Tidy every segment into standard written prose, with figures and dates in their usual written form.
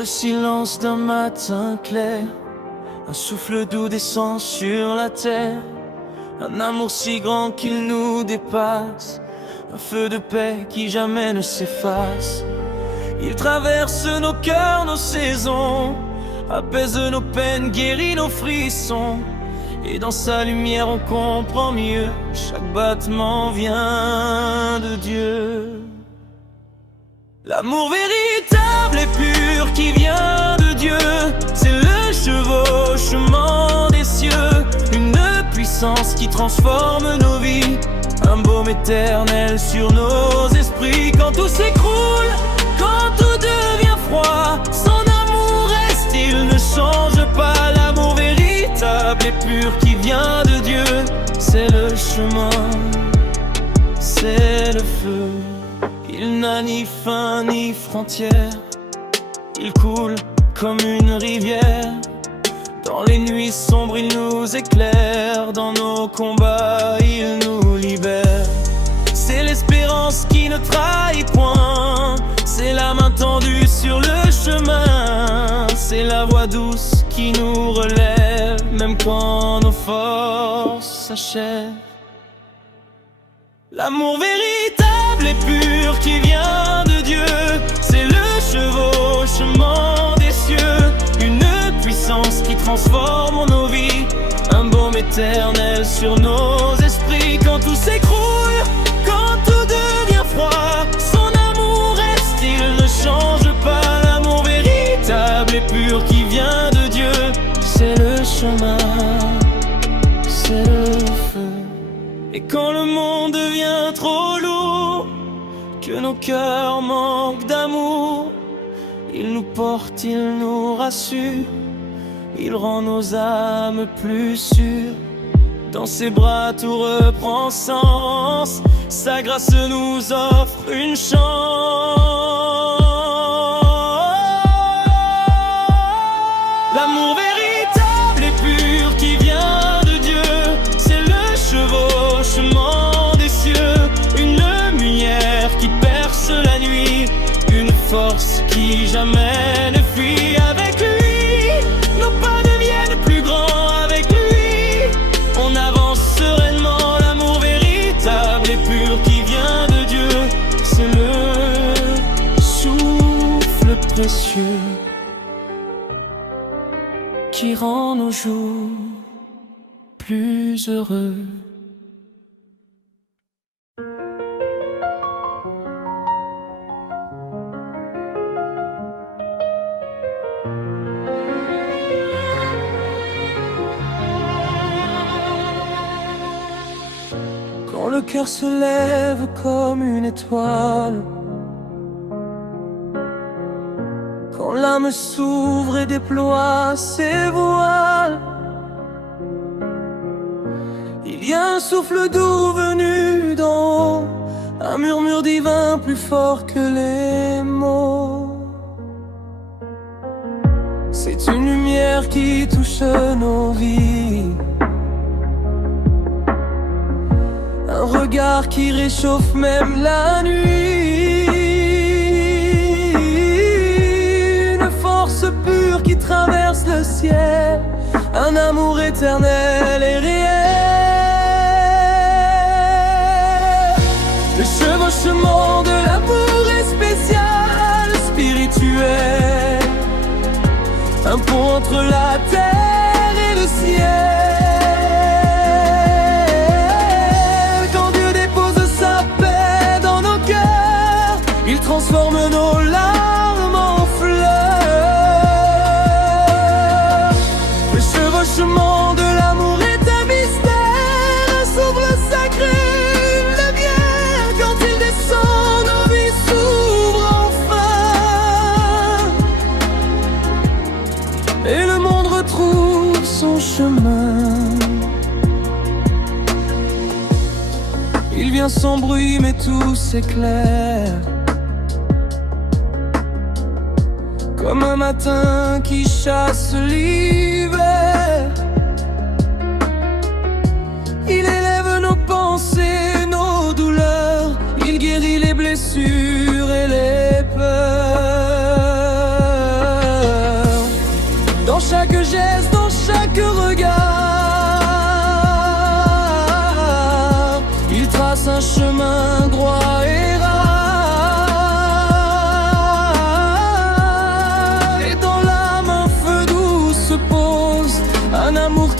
le silence d'un matin clair, un souffle doux descend sur la terre, un amour si grand qu'il nous dépasse, un feu de paix qui jamais ne s'efface. Il traverse nos cœurs, nos saisons, apaise nos peines, guérit nos frissons. Et dans sa lumière on comprend mieux, chaque battement vient de Dieu. L'amour véritable et pur qui vient de Dieu, c'est le chevauchement des cieux, une puissance qui transforme nos vies, un baume éternel sur nos esprits. Quand tout s'écroule, quand tout devient froid, son amour reste, il ne change pas. L'amour véritable et pur qui vient de Dieu, c'est le chemin, c'est le feu. Il n'a ni fin ni frontière, il coule comme une rivière. Dans les nuits sombres il nous éclaire, dans nos combats il nous libère. C'est l'espérance qui ne trahit point, c'est la main tendue sur le chemin, c'est la voix douce qui nous relève, même quand nos forces s'achèvent. L'amour véritable et pur qui vient de Dieu, c'est le chevauchement des cieux, une puissance qui transforme nos vies, un baume éternel sur nos esprits. Quand tout s'écroule, quand tout devient froid, son amour reste, il ne change pas. L'amour véritable et pur qui vient de Dieu, c'est le chemin, c'est le feu. Et quand le monde devient trop lourd, que nos cœurs manquent d'amour, il nous porte, il nous rassure, il rend nos âmes plus sûres. Dans ses bras tout reprend sens, sa grâce nous offre une chance. L'amour véritable et pur qui vient de Dieu, c'est le chevauchement des cieux, une lumière qui perce la nuit, une force qui jamais ne fuit. Avec lui, nos pas deviennent plus grands, avec lui on avance sereinement. L'amour véritable et pur qui vient de Dieu, c'est le souffle précieux qui rend nos jours plus heureux. Quand le cœur se lève comme une étoile, quand l'âme s'ouvre et déploie ses voiles, il y a un souffle doux venu d'en haut, un murmure divin plus fort que les mots. C'est une lumière qui touche nos vies, un regard qui réchauffe même la nuit, une force pure qui traverse le ciel, un amour éternel et réel. Le chevauchement de l'amour est spécial, spirituel, un pont entre la terre et le ciel. Transforme nos larmes en fleurs. Le chevauchement de l'amour est un mystère, un souffle sacré, une lumière. Quand il descend, nos vies s'ouvrent enfin, et le monde retrouve son chemin. Il vient sans bruit mais tout s'éclaire, comme un matin qui chasse l'hiver. Il élève nos pensées, nos douleurs, il guérit les blessures et les peurs.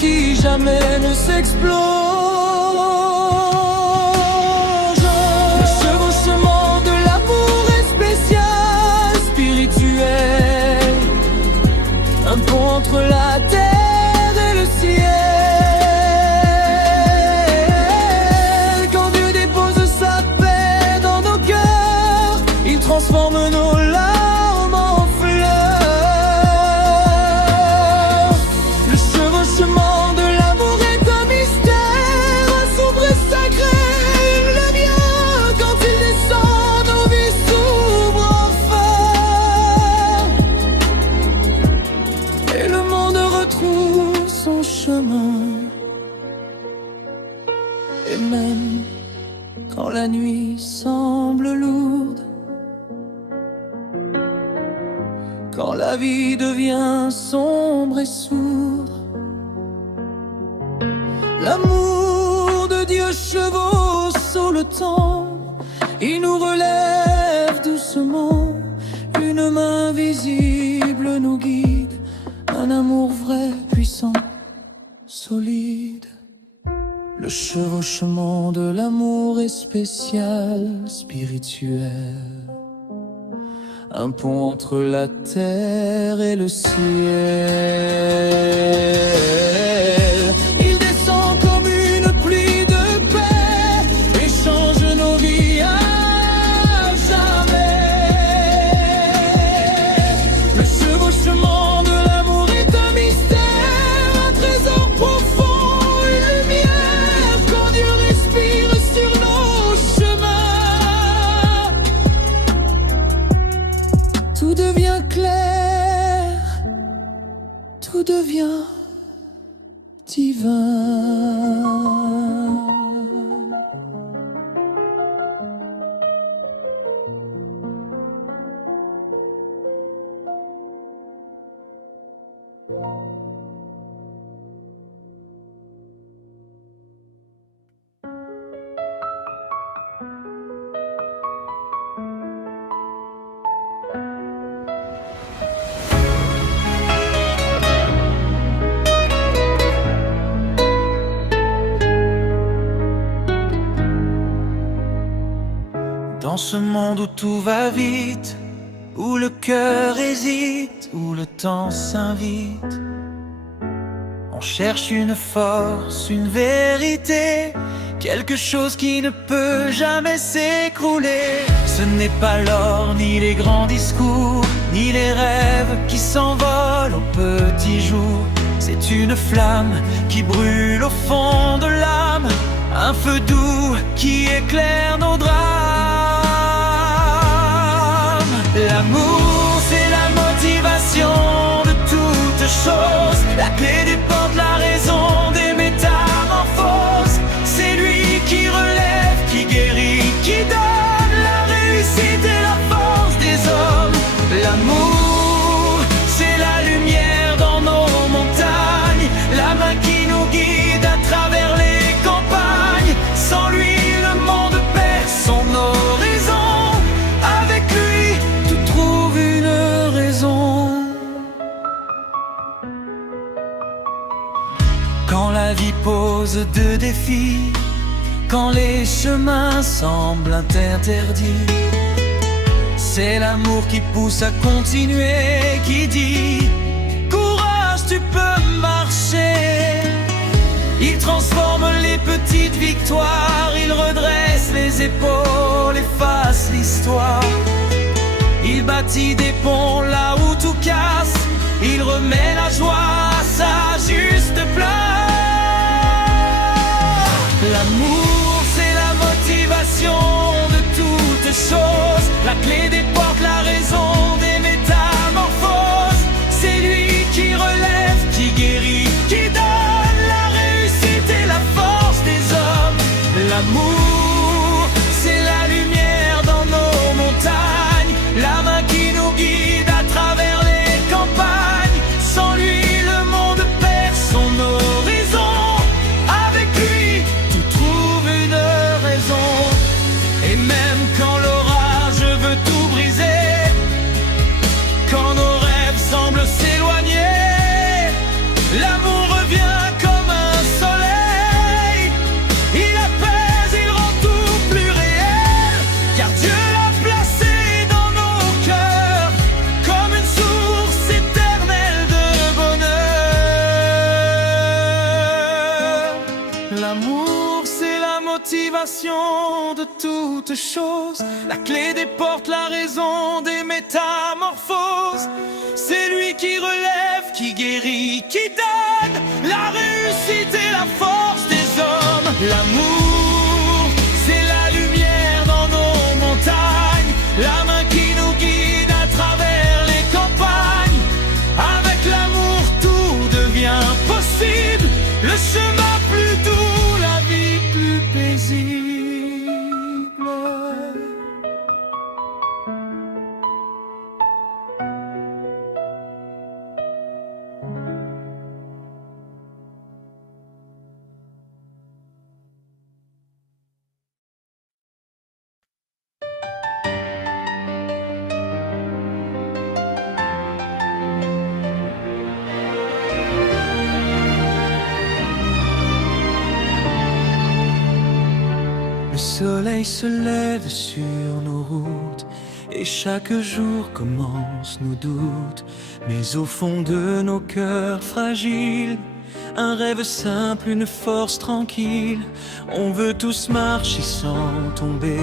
qui jamais ne s'explose. Le chevauchement de l'amour est spécial, spirituel, un pont entre la terre et le ciel. Quand Dieu dépose sa paix dans nos cœurs, il transforme nos larmes en fleurs. Le chevauchement de l'amour est un mystère, un sombre et sacré, le mien. Quand il descend, nos vies s'ouvrent enfin, et le monde retrouve son chemin. Et même quand la nuit semble lourde, quand la vie devient sombre et sourde, l'amour de Dieu chevauche le temps. Il nous relève doucement, une main visible nous guide, un amour vrai, puissant, solide. Le chevauchement de l'amour est spécial, spirituel, un pont entre la terre et le ciel. Il descend comme une pluie de paix et change nos vies à jamais. Le chevauchement de l'amour est un mystère, un trésor profond, une lumière quand Dieu respire sur nos chemins. Tout devient clair, tout devient divin. Dans ce monde où tout va vite, où le cœur hésite, où le temps s'invite, on cherche une force, une vérité, quelque chose qui ne peut jamais s'écrouler. Ce n'est pas l'or, ni les grands discours, ni les rêves qui s'envolent au petit jour. C'est une flamme qui brûle au fond de l'âme, un feu doux qui éclaire nos drames. L'amour, c'est la motivation de toute chose, la clé des portes, la raison des métamorphoses. C'est lui qui relève, qui guérit, qui donne la réussite et la force des hommes. L'amour, c'est la lumière dans nos montagnes, la main qui nous guide à travers les campagnes. Sans lui, le monde perd son horizon. Avec lui, tout trouve une raison. Quand la vie pose deux défis, quand les chemins semblent interdits, c'est l'amour qui pousse à continuer, qui dit courage, tu peux marcher. Il transforme les petites victoires, il redresse les épaules, efface l'histoire. Il bâtit des ponts là où tout casse, il remet la joie à sa juste place. L'amour, c'est la motivation de toutes choses, la clé des portes, la raison des métamorphoses. C'est lui qui relève, qui guérit, qui donne la réussite et la force des hommes. L'amour, c'est la lumière dans nos montagnes, la main qui nous guide à travers les campagnes. Sans lui, le monde perd son horizon. Avec lui, tout trouve une raison. Et même quand l'orage toutes choses, la clé des portes, la raison des métamorphoses. C'est lui qui relève, qui guérit, qui donne la réussite et la force des hommes. L'amour, c'est la lumière dans nos montagnes, la main qui nous guide à travers les campagnes. Avec l'amour, tout devient possible, le chemin plus doux, la vie plus paisible. Le soleil se lève sur nos routes et chaque jour commence nos doutes. Mais au fond de nos cœurs fragiles, un rêve simple, une force tranquille. On veut tous marcher sans tomber,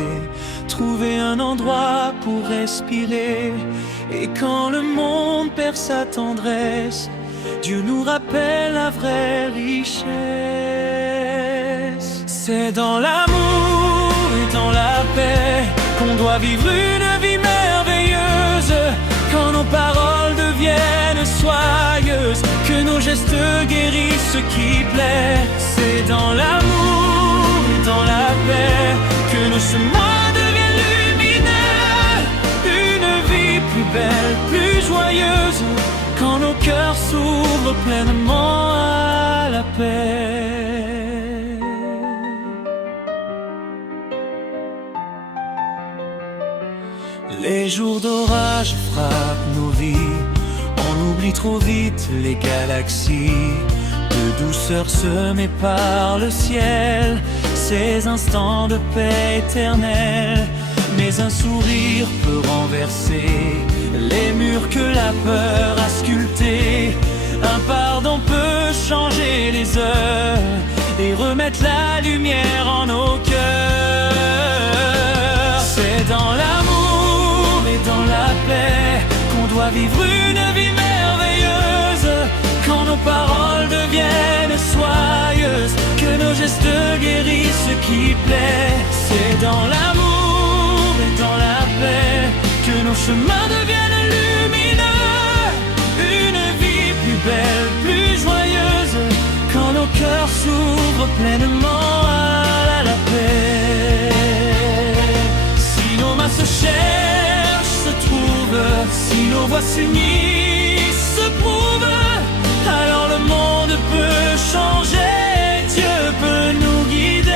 trouver un endroit pour respirer. Et quand le monde perd sa tendresse, Dieu nous rappelle la vraie richesse. C'est dans l'amour et dans la paix qu'on doit vivre une vie merveilleuse. Quand nos paroles deviennent soyeuses, que nos gestes guérissent ce qui plaît. C'est dans l'amour et dans la paix que nos chemins deviennent lumineux. Une vie plus belle, plus joyeuse, quand nos cœurs s'ouvrent pleinement à la paix. Les jours d'orage frappent nos vies, on oublie trop vite les galaxies. De douceur semée par le ciel, ces instants de paix éternelle. Mais un sourire peut renverser les murs que la peur a sculptés. Un pardon peut changer les heures et remettre la lumière en nos cœurs. C'est dans l'amour et dans la paix qu'on doit vivre une vie merveilleuse. Quand nos paroles deviennent soyeuses, que nos gestes guérissent ce qui plaît. C'est dans l'amour et dans la paix que nos chemins deviennent lumineux. Une vie plus belle, plus joyeuse, quand nos cœurs s'ouvrent pleinement à la paix. Si nos mains se cherchent, se trouvent, si nos voix s'unissent, se prouvent, alors le monde peut changer, Dieu peut nous guider.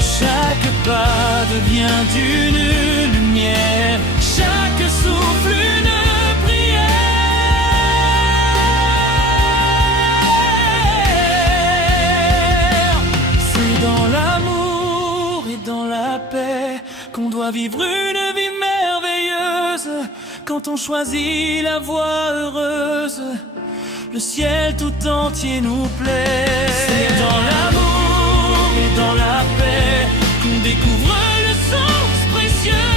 Chaque pas devient une lumière, chaque souffle une prière. C'est dans l'amour et dans la paix qu'on doit vivre une vie merveilleuse. Quand on choisit la voie heureuse, le ciel tout entier nous plaît. C'est dans l'amour et dans la paix qu'on découvre le sens précieux.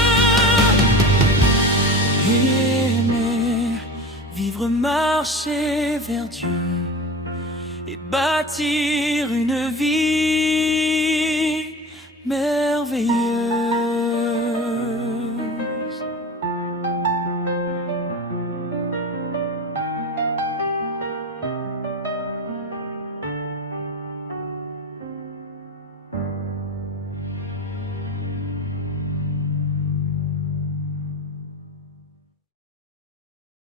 Aimer, vivre, marcher vers Dieu et bâtir une vie merveilleuse.